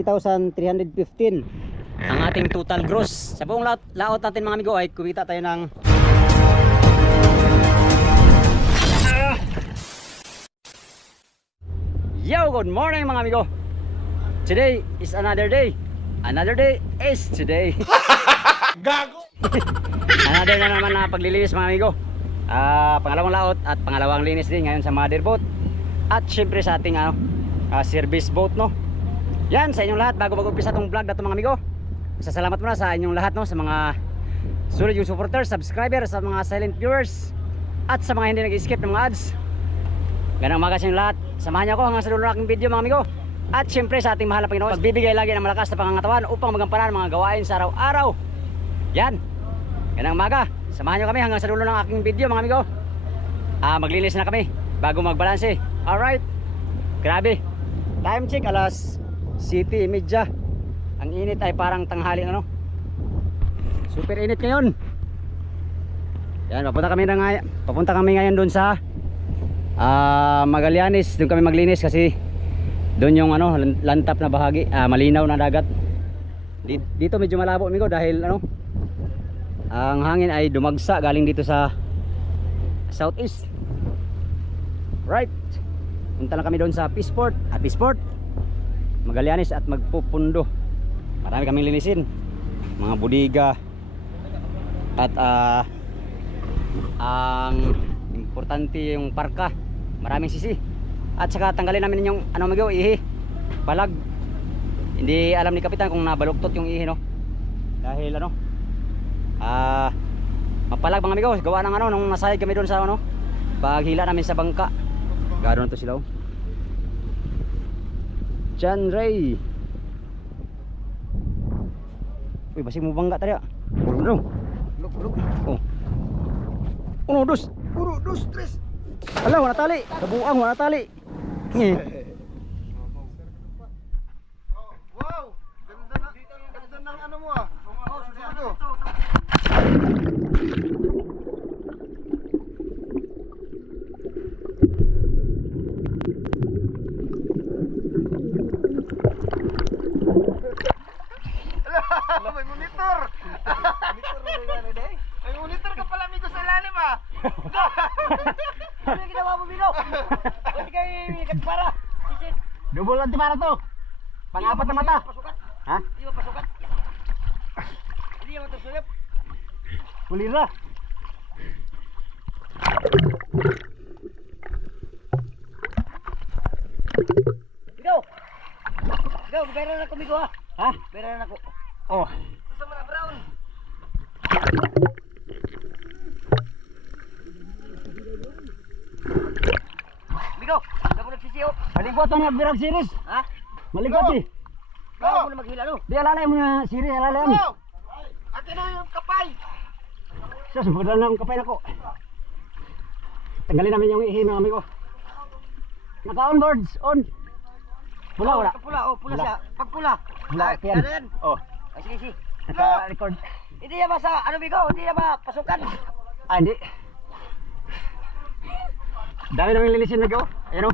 60,315 ang ating total gross. Sa buong laot, laot natin mga amigo ay kumita tayo ng Yo, good morning mga amigo. Today is another day. Another day is today. Gago! another na naman na paglilinis mga amigo. Ah, pangalawang laot at pangalawang linis din ngayon sa mother boat. At syempre sa ating ano, ah, service boat no. Yan sa inyong lahat bago mag-umpisa tong vlog na mga amigo. Pasasalamat muna sa inyong lahat no sa mga sulit yung supporters, subscribers, sa mga silent viewers at sa mga hindi nag-skip ng mga ads. Ganang umaga sa lahat. Samahan niyo ako hanggang sa dulo ng aking video mga amigo. At syempre sa ating mahal na Panginoon, pagbibigay lagi ng malakas na pangangatawan upang magampanan mga gawain sa araw-araw. Yan. Ganang umaga. Samahan niyo kami hanggang sa dulo ng aking video mga amigo. Ah, maglinis na kami bago magbalanse. Alright. Grabe. Time check alas City media. Ang init ay parang tanghali ano. Super init ngayon. Yan, papunta kami na nga, papunta kami ngayon doon sa ah Magallanes, doon kami maglinis kasi doon yung ano lan- lantap na bahagi, ah, malinaw na dagat. Di- Dito medyo malabo amigo dahil ano ang hangin ay dumagsa galing dito sa southeast. Right. Punta lang kami doon sa Peaceport, at Peaceport. Magallanes at magpupundo. Marami kaming linisin. Mga budiga at ah ang importante yung parka. Maraming sisi. At saka tanggalin namin yung ano magyo ihi. Balag. Hindi alam ni kapitan kung nabaluktot yung ihi no. Dahil ano ah mapalag mga amigo gawa ng ano nung nasayad kami doon sa ano paghila namin sa bangka gano'n to sila oh John Ray. Uy basig mo bangga tadi ah Ano? Look, look. Oh. Uno dos Puro, dos, tres. Ala wala tali Kabuang wala tali Eh, Oh, wow! Ganda na. Ganda ng ano mo ah. Oh, susunod oh. Ala, may monitor. Monitor mo yan, eh. May monitor ka pala, amigo, sa lalim ah. Ano yung ginawa mo Milo? Ba't kayo imikat para? Sisit Double anti para to Pang-apat na mata Pasukat. Ha? Hindi mo pasukat. Hindi mo tusuyap. Kulira Ikaw. Ikaw, bayaran na kumigo ha. Ha? Bayaran na ako. Oh Gusto mo na brown? Migo, hindi mo nagsisiyo. Maligwat ang nagbirag series Ha? Maligwat eh Ikaw mo na maghila no? Di alalay mo na series alalay mo Oh! Akin na yung kapay. Sa sumunod na akong kapay na ko Tanggalin namin yung ihi mga amigo Naka on boards on Pula wala Pula, oh, pula Pula. siya. Pag pula. Wala Ah, yan ano yan? Oh Ay, sige, sige. Naka record Hindi yan ba sa, ano Migo? Hindi yan ba pasukan? Ah hindi Dami namin linisin na go Ayan o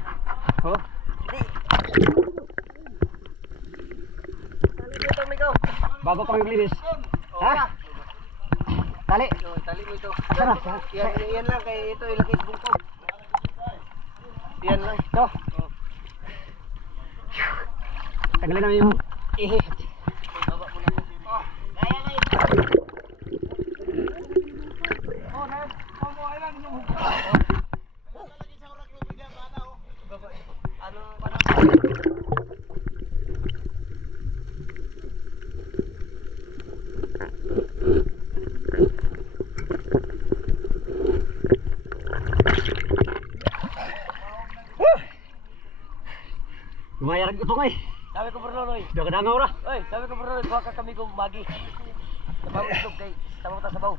Oh Hindi. Tali mo ito, Migo. Bago kami maglinis Ha? Tali tali mo ito. Tara Yan, yan lang kay ito ilagay sa bungkog. Yan lang. Ito Tanggalin namin yung ihi Ito ngay Sabi ko Berloloy. Udah kedangaw ra Oy, sabi ko Berloloy, buha ka kami kong magi. Sabaw ito kay sabaw ta sabaw.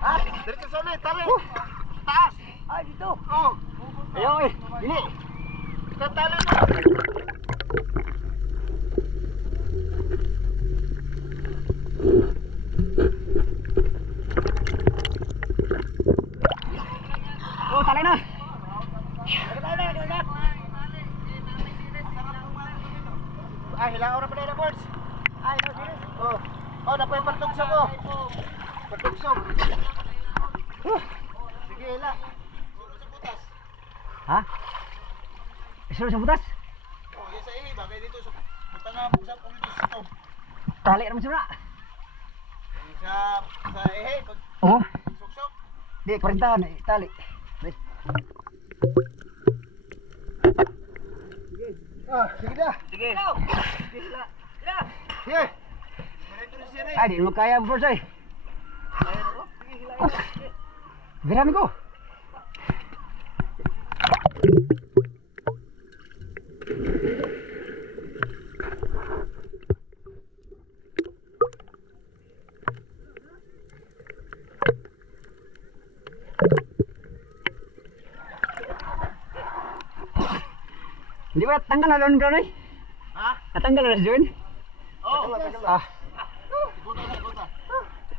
Ha? Diretso sa ulit, tali. Taas. Ay, dito. Oh, Ayaw eh Dili sa tali mo. Tali na. Ay, hilangaw na pala na boards. Ay, no, serious. Oh. Oh, napoy partugsok ko. Partugsok. Uh, Sige, hila. Ha? Isulod sa butas? Oh, yung sa ihi, bagay dito sa punta nga usap ulit dito. Tali naman sila. Yung Sa sa ihi, pag Oo. suksok. Di, kwarintahan. eh, Tali. Di. Ah, sige na. Sige. Sige. Na rin. Ay, di mo kaya bro say. Virami ko. Hindi ba tanggal na doon doon eh? Ha? Natanggal na doon? Oh, tagal Ah, Ikutan na, ikutan.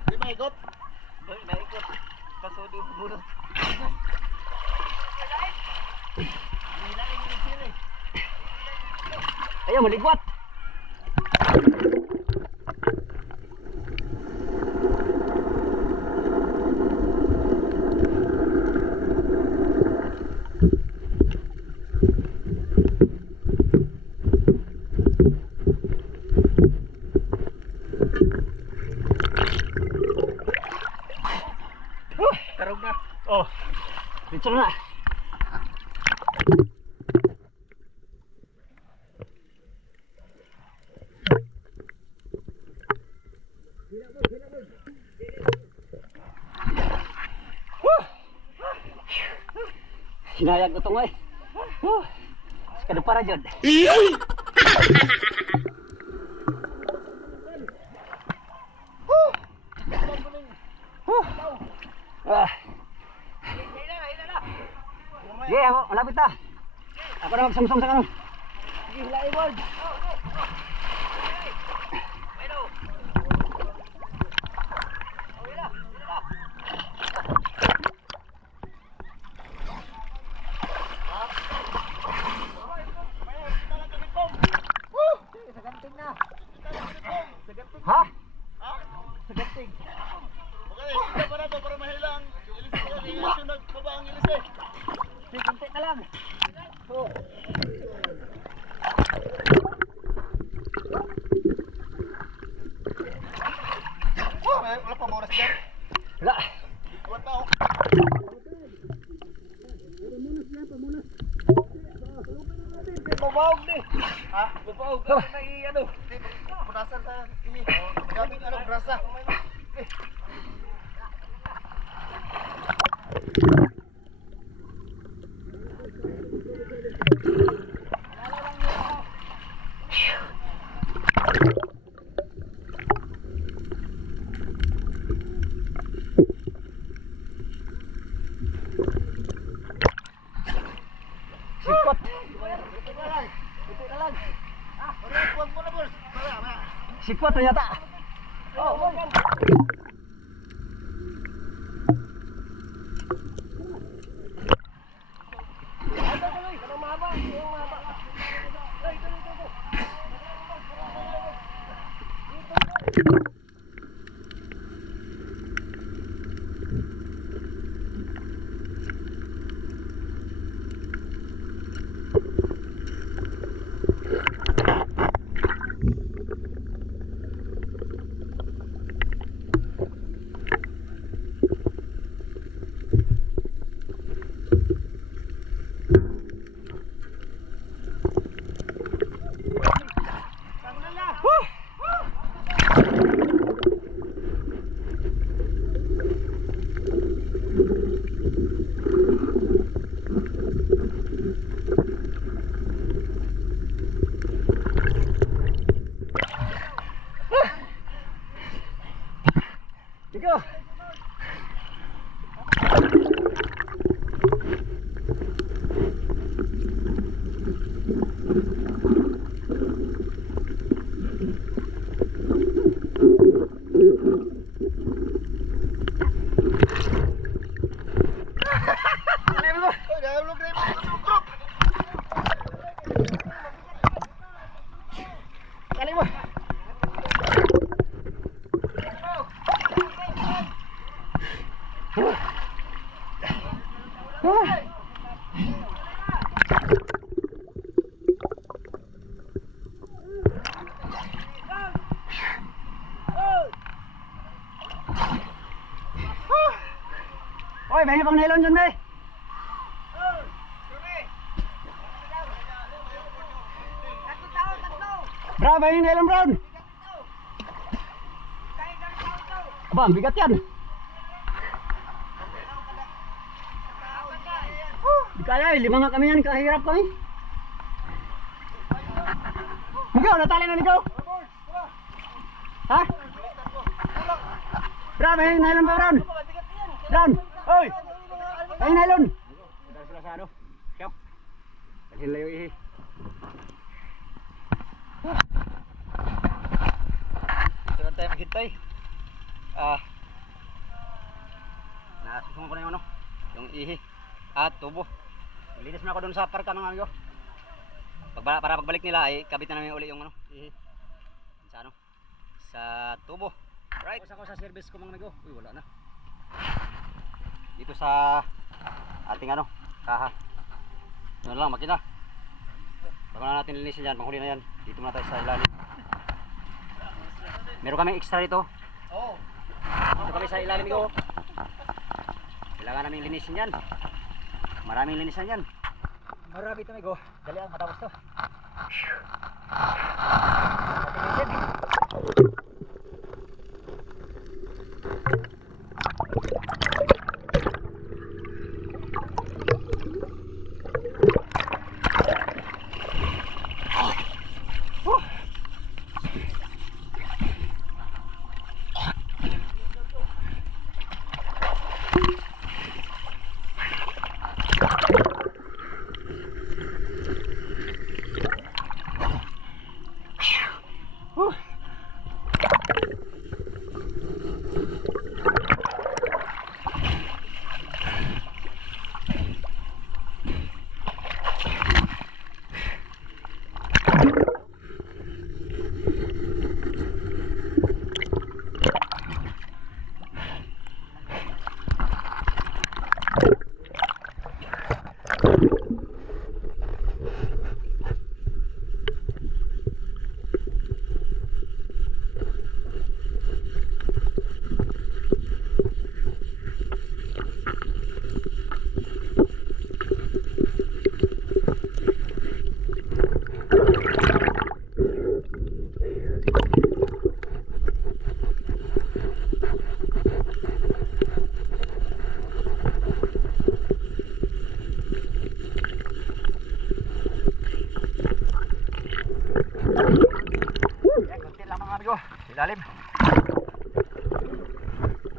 Di ba ikot? Uy, naikot. Kasod yung bunot. ayaw maligwat. Karog na. Oh, dito na. Hinayag ko ito nga eh. Huh. Kada para dyan. Ah. Yeah, ako, malapit na. Ako na magsamsam sa kanon. Ha? Okay, ikaw pa na to para mahilang. Ilis ko yan, ilis yung nagbaba ang ilis eh. Kunti na lang. Oh, may- wala pa oras dyan. Wala. Iwan tao. Mabawag ni. Ha? Mabawag. Ano na i-ano? Di, punasan tayo. Ini, gamit ano, brasa. Eh, вот у. Bravo, yung nylon brown. Aba, ang bigat yan. Di kaya, eh, lima nga kami yan, kahirap kami. Ligaw, natali na ligaw. Ha? Bravo, yung nylon ba, brown? Brown, oy! Ay, nylon! Dahil sila sa ano? Kaya, kasi layo ihi. Ito lang tayo maghintay. Ah. Nasusungan ko na yung ano, yung ihi at tubo. Linis na ako doon sa parka mga amigo. Pag, para pagbalik nila ay kabit na namin uli yung ano, ihi. Sa ano? Sa tubo. Right. Tapos ako sa service ko mga amigo. Uy, wala na. Dito sa ating ano, kaha. Yun lang, makina. Bago na natin linisin yan, panghuli na yan. Dito muna tayo sa ilalim. Meron kami extra dito. Oo. Dito kami sa ilalim ko. Kailangan namin linisin yan. Maraming linisan yan. Marami ito, amigo. Dali ang matapos to. Ating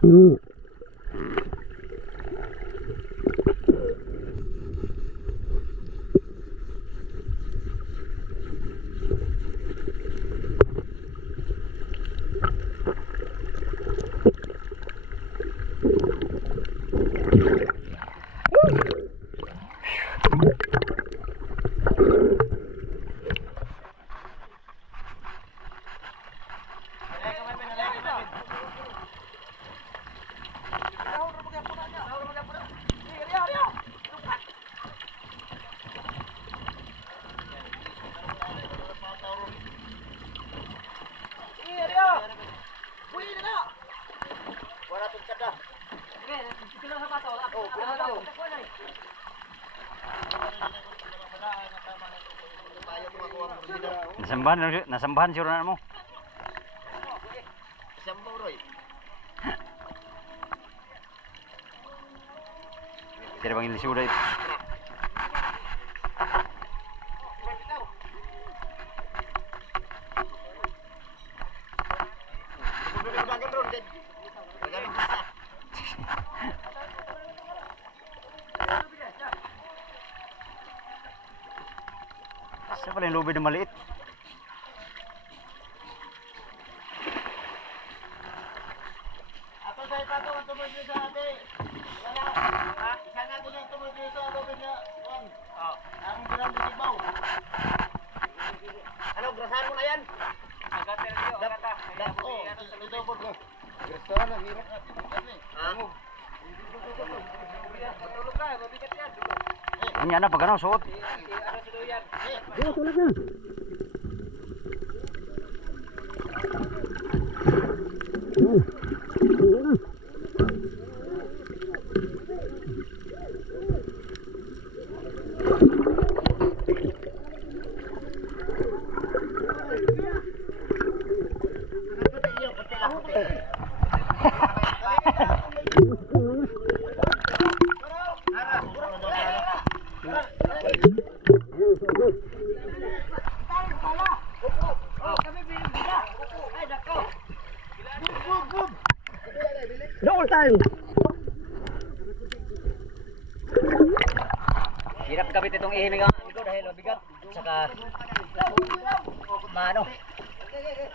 Spirit. Nasambahan, nasambahan siguro na mo. Isang boroy. Kira bang ilisyo basta. Siapa pala yung lubid na maliit? Ato sa ikato ang tumulong sa ate. Wala. Ha? Isa natin yung tumulong sa ate niya. Juan. Oo. Ang bilang disibaw. Ano, grasahan mo na yan? Agata rin yun, agata. Oo, ito po ko. Grasahan, ang hirap natin. Ha? Ganyan na pag ano, suot. Iya, tulak na. Oh, iya na. The all time. Hirap kapit itong ihimig ang amigo dahil mabigat. At saka maano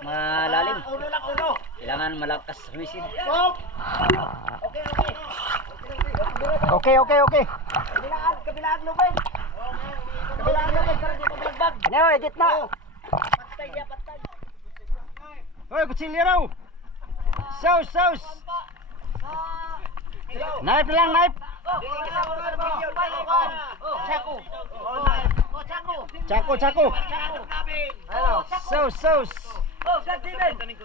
malalim. Kailangan malakas humisid. Okay, okay, okay. Kabilaan, kabilaan lubid. Kabilaan lubid, para di paglagbag. Ano, edit na. Patay niya, patay. Hoy, kutsilyo raw. Sauce, sauce. Knife lang, knife. Chaku. Oh, chaku. Chako, chako. Hello. Sauce, sauce. Oh, ganti din.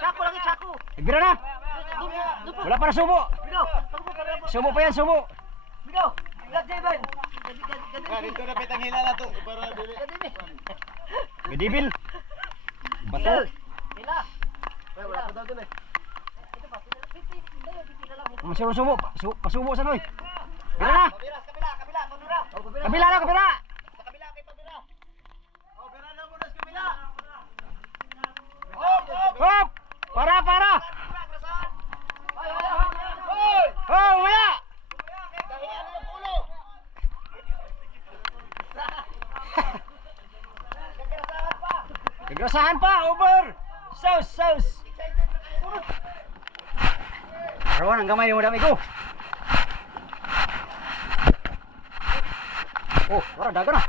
Chaku lagi, chaku. Igbira na. Wala para subo. Bido, pagbo ka na. Subo pa yan, subo. Bido, ganti din. Dito na pitang hila na to. Para dili. Ganti din. Gadibil. Bato. Hila. Wala ko daw dun eh. Masiro subo. Su pasubo sa noy. Bira na. Kabila, kabila, kabila, kabila. Oh, kabila. Kabila na, kabila. Sa kabila kay kabila. Oh, pera na mo na sa kabila. Hop! Para, para. Hoy. Oh, umaya. Dahian mo ng ulo. Gagarasahan pa. Tigrasahan pa, over. Sauce, sauce. Arawan, ang gamay mo dami ko. Oh, wala, daga na.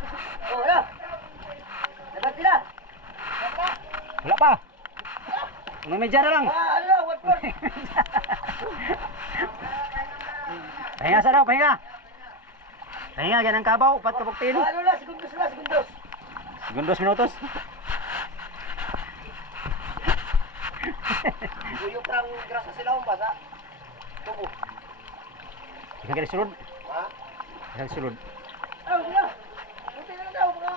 Oh, wala. Dapat sila. Wala pa. May medya na lang. Ah, ano na, what for? Pahinga sa daw, pahinga. Pahinga, ganang kabaw, pat kapag tino. Ano na, segundos. Segundos minutos. Buyo prang grasa sila ang basa. Tubo. Ikaw kaya sulod. Ha? Ikaw sulod. Oh, wala. Buti na daw, mga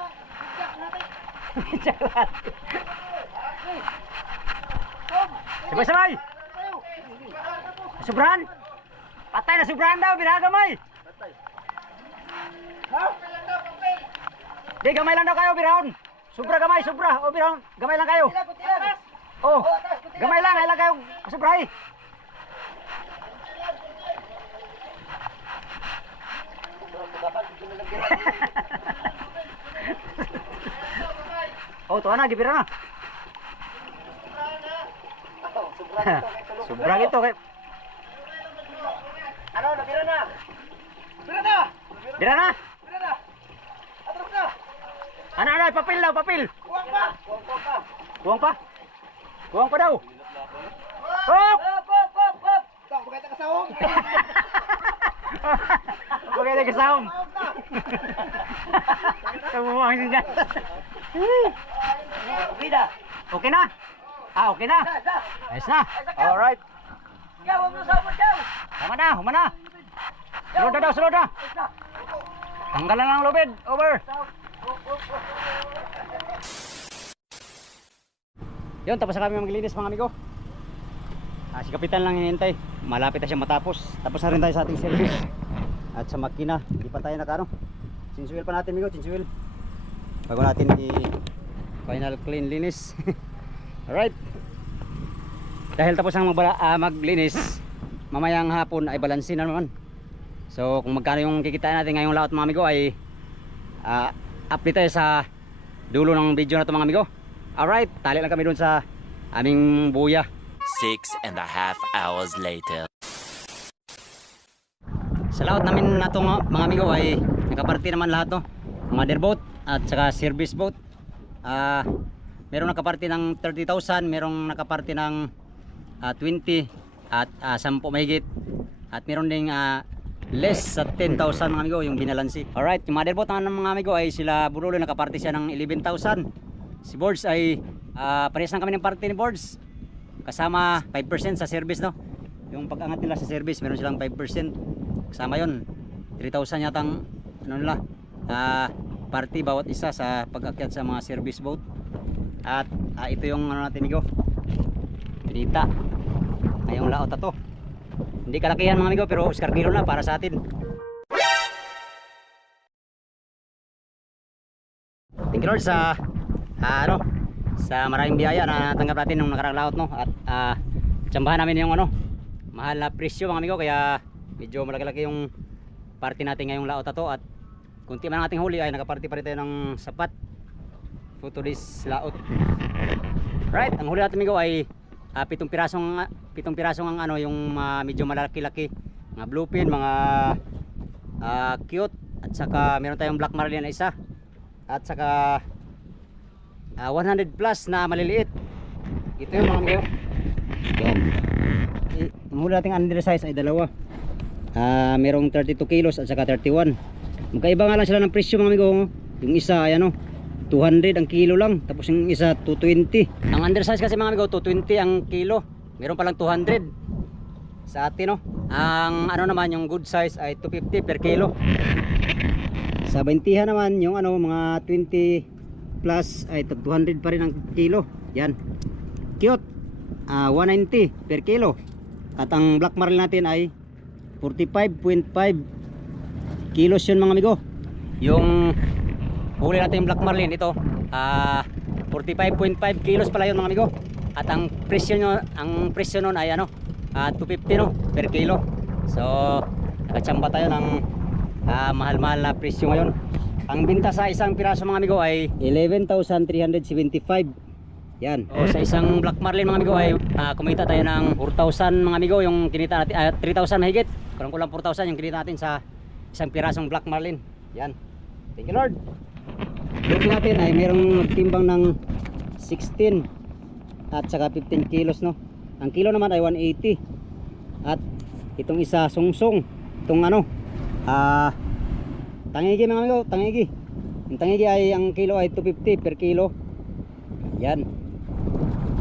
bigyak natin. Sabay sabay. Tayo. Subrahan. Patay na subrahan daw, binagamay. Ha? Di, gamay lang daw kayo, birahon. Sobra gamay, sobra. O, birahon. Gamay lang kayo. Oh, Oh, atas. Gamay lang, ay lang kayo. Sobrahay. oh, tuwa na, gibira na. Sobrang ito kay Ano, nabira na. Bira na. Bira na. Bira na. Atras na. Ano ano, papel daw, papel. Kuwang pa. Kuwang pa pa. Kuwang pa. Kuwang pa daw. Hop! Hop, hop, hop, hop. Ikaw, magkita ka sa home. Okay na kasawom. Kamumang siya. Bida. Okay na? Ah, okay na. Sa, sa. Ayos na. Alright. Ikaw, huwag mo sa home daw. Tama na, huma na. Sulod na daw, sulod na. Na. Tanggalan lang lubid. Over. Yun, tapos na kami maglinis mga amigo. Ah, si Kapitan lang hinihintay. Malapit na siya matapos. Tapos na rin tayo sa ating service. At sa makina, hindi pa tayo nakano. Sinsuil pa natin amigo, sinsuil. Bago natin i final clean linis. Alright. Dahil tapos ang magbala, ah, maglinis, mamayang hapon ay balansin na naman. So kung magkano yung kikitain natin ngayong lahat mga amigo ay ah, update tayo sa dulo ng video na to mga amigo. Alright, tali lang kami dun sa aming buya. Six and a half hours later. Sa lahat namin na to mga, amigo ay nakaparte naman lahat to. Mother boat at saka service boat. Ah, merong nakaparte ng 30,000, merong nakaparte ng ah, 20 at ah, 10 mahigit. At meron ding ah, less sa 10,000 mga amigo yung binalansi. Alright, yung motherboard ng mga amigo ay sila Burulo nakaparte siya ng 11,000. Si Boards ay ah, parehas lang kami ng parte ni Boards. Kasama 5% sa service no. Yung pag-angat nila sa service meron silang 5%. Kasama yon 3,000 yatang ano nila ah, party bawat isa sa pag-akyat sa mga service boat. At ah, ito yung ano natin amigo. Pinita. Ngayong laot to. Hindi kalakihan mga amigo pero Oscar kilo na para sa atin. Thank you Lord sa ah, ano? Sa maraming biyaya na natanggap natin nung nakarang laot no? At ah, tsambahan namin yung ano mahal na presyo mga amigo. Kaya medyo malaki-laki yung party natin ngayong laot na to. At kunti man ang ating huli ay nakaparty pa rin tayo ng sapat this laot. Right ang huli natin amigo ay ah, pitong pirasong pitong pirasong ang ano yung ah, medyo malaki-laki mga bluefin mga ah, cute. At saka meron tayong black marlin na isa. At saka ah, 100 plus na maliliit. Ito yung mga amigo yan. Ang huli nating undersize ay dalawa. Ah, merong 32 kilos at saka 31 magkaiba nga lang sila ng presyo mga amigo yung isa ay ano 200 ang kilo lang. Tapos yung isa 220 ang undersize kasi mga amigo 220 ang kilo. Meron palang 200 sa atin no ang ano naman yung good size ay 250 per kilo. Sa 20 naman yung ano mga 20 plus ay 200 pa rin ang kilo. Yan. Cute. Ah 190 per kilo. At ang black marlin natin ay 45.5 kilos yun mga amigo. Yung huli natin yung black marlin ito ah 45.5 kilos pala yun mga amigo. At ang presyo nyo, ang presyo nun ay ano ah 250 no per kilo. So nakachamba tayo ng ah, mahal-mahal na presyo ngayon ang binta sa isang piraso mga amigo ay 11,375 yan. O sa isang Black Marlin mga amigo ay ah, kumita tayo ng 4,000 mga amigo yung kinita natin, ah, 3,000 mahigit. Kurang kulang 4,000 yung kinita natin sa isang pirasong Black Marlin. Yan. Thank you Lord. Look natin ay merong timbang ng 16 at saka 15 kilos no. Ang kilo naman ay 180. At itong isa sungsong. Itong ano, ah tangigi mga amigo, tangigi. Yung tangigi ay ang kilo ay 250 per kilo. Yan.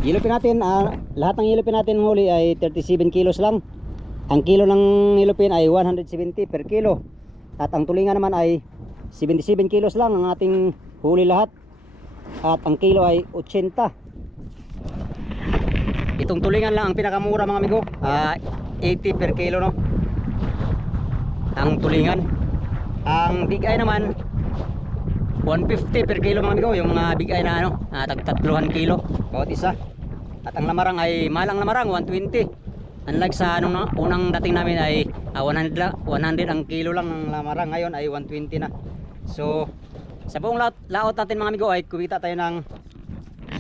Yelowpin natin, ah, lahat ng yelowpin natin huli ay 37 kilos lang. Ang kilo ng yellowpin ay 170 per kilo. At ang tulingan naman ay 77 kilos lang ang ating huli lahat. At ang kilo ay 80. Itong tulingan lang ang pinakamura mga amigo. Ah, 80 per kilo no. Ang tulingan. Ang big eye naman 150 per kilo mga amigo, yung mga big eye na ano, ah, tag tatluhan kilo bawat isa. At ang lamarang ay malang lamarang 120. Unlike sa anong na- unang dating namin ay ah, 100 lang, 100 ang kilo lang ng lamarang, ngayon ay 120 na. So sa buong laot, laot natin mga amigo ay kumita tayo ng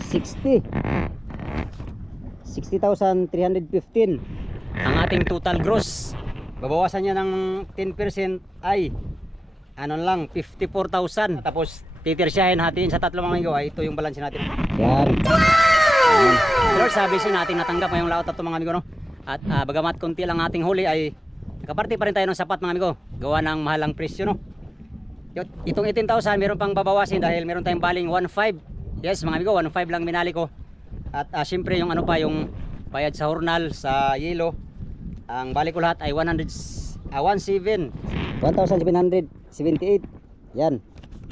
60 60,315 ang ating total gross babawasan niya ng 10% ay ano lang 54,000 tapos titirsyahin hatiin sa tatlo mga amigo ay ito yung balance natin. Yan. Lord sabi sin natin natanggap ngayong laot at mga amigo no? At ah, bagamat konti lang ating huli ay nakaparte pa rin tayo ng sapat mga amigo. Gawa ng mahalang presyo no? Itong 18,000 meron pang babawasin dahil meron tayong baling 1.5 yes mga amigo 1.5 lang minali ko. At ah, syempre yung ano pa yung bayad sa hornal sa yelo. Ang balik ko lahat ay 100 ah, 17 1,778 yan.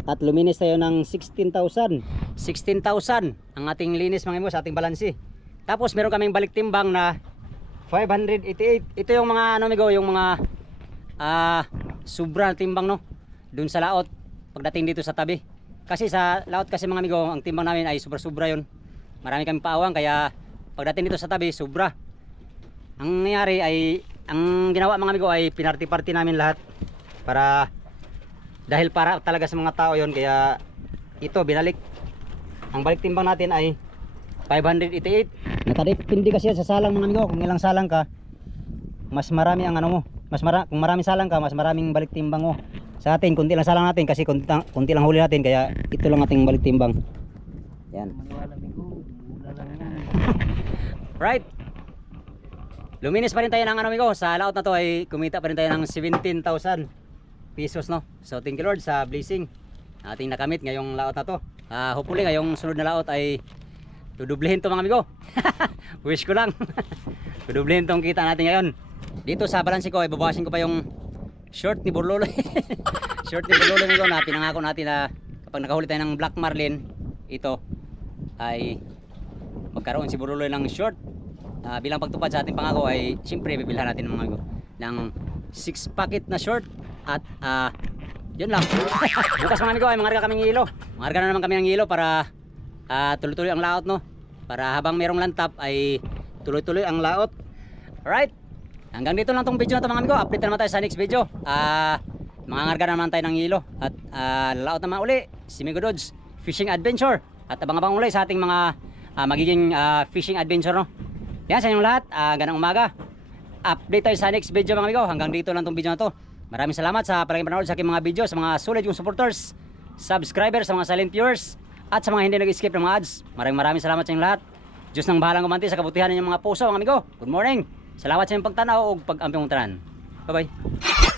At luminis tayo ng 16,000 16,000 ang ating linis mga imo sa ating balansi. Tapos meron kaming balik timbang na 588 ito yung mga ano amigo yung mga ah sobra timbang no? Dun sa laot pagdating dito sa tabi. Kasi sa laot kasi mga amigo ang timbang namin ay sobra sobra yon marami kami paawang kaya pagdating dito sa tabi sobra. Ang nangyari ay ang ginawa mga amigo ay pinarty-party namin lahat para dahil para talaga sa mga tao yon kaya ito binalik. Ang balik timbang natin ay 588 nakadepende kasi sa salang mga amigo. Kung ilang salang ka mas marami ang ano mo. Mas mara kung marami salang ka mas maraming balik timbang mo. Sa atin kunti lang salang natin kasi kunti, kunti lang huli natin kaya ito lang ating balik timbang. Yan. right. Luminis pa rin tayo ng ano amigo, sa laot na to ay kumita pa rin tayo ng 17,000 pesos no. So thank you Lord sa blessing ating nakamit ngayong laot na to. Ah, hopefully ngayong sunod na laot ay Dudublehin to mga amigo. Wish ko lang. Dudublehin tong kita natin ngayon. Dito sa balanse ko ay ko pa yung short ni Burlolo. short ni Burlolo amigo na pinangako natin na kapag nakahuli tayo ng Black Marlin, ito ay magkaroon si Burlolo ng short. Ah, bilang pagtupad sa ating pangako ay siyempre bibilhan natin mga amigo ng 6 packet na short at ah yun lang. Bukas mga amigo ay mangarga kaming hilo. Mangarga na naman kami ng hilo para ah tuloy-tuloy ang laot no? Para habang merong lantap ay tuloy-tuloy ang laot. Alright. Hanggang dito lang tong video na to mga amigo. Update na naman tayo sa next video. Ah mga ngarga na naman tayo ng hilo. At ah, laot naman uli si Migo Dodge Fishing Adventure. At abang-abang uli sa ating mga ah, magiging ah, fishing adventure no? Yan sa inyong lahat. Ah, ganang umaga. Update tayo sa next video mga amigo. Hanggang dito lang tong video na to maraming salamat sa palaging panonood sa aking mga video sa mga solid yung supporters subscribers sa mga silent viewers at sa mga hindi nag-skip ng mga ads. Maraming maraming salamat sa inyong lahat. Diyos nang bahalang kumanti sa kabutihan ng mga puso, mga amigo. Good morning. Salamat sa inyong pagtanaw o pag-ampiong tanan. Bye-bye.